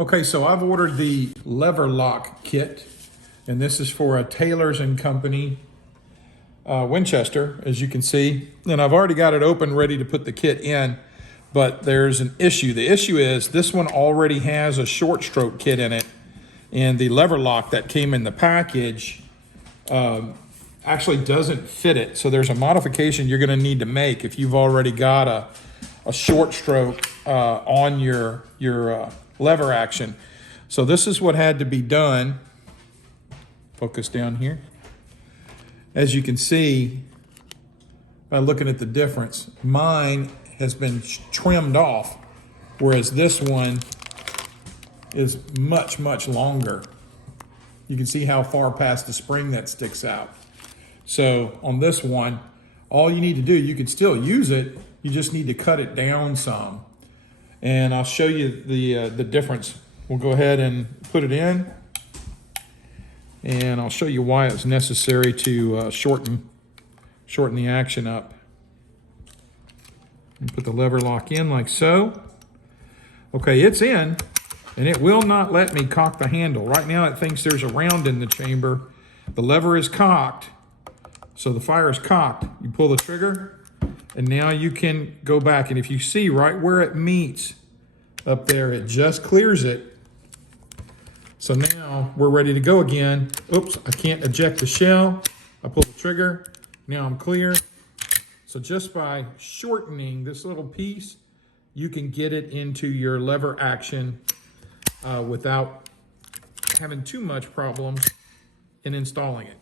Okay, so I've ordered the lever lock kit, and this is for a Taylor's and Company, Winchester, as you can see. And I've already got it open, ready to put the kit in, but there's an issue. The issue is this one already has a short stroke kit in it, and the lever lock that came in the package actually doesn't fit it. So there's a modification you're gonna need to make if you've already got a short stroke on your lever action. So this is what had to be done. Focus down here. As you can see, by looking at the difference, mine has been trimmed off, whereas this one is much, much longer. You can see how far past the spring that sticks out. So on this one, all you need to do, you can still use it, you just need to cut it down some. And I'll show you the difference. We'll go ahead and put it in, and I'll show you why it's necessary to shorten the action up. And put the lever lock in like so. Okay, it's in, and it will not let me cock the handle. Right now it thinks there's a round in the chamber. The lever is cocked, so the fire is cocked. You pull the trigger, and now you can go back. And if you see right where it meets up there, it just clears it. So now we're ready to go again. Oops, I can't eject the shell. I pull the trigger, now I'm clear. So just by shortening this little piece, you can get it into your lever action without having too much problems in installing it.